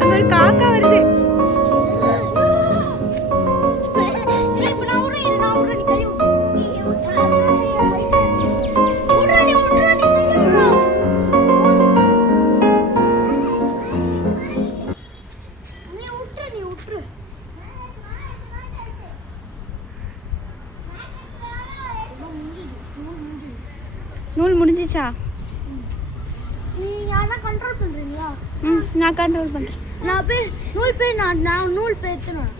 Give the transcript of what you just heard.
அங்க ஒரு காக்கா வருது. நூல் முடிஞ்சிச்சா? கண்ட்ரோல் பண்றீங்களா? நான் கண்ட்ரோல் பண்றேன். நான் நூல் பேச்சணும்.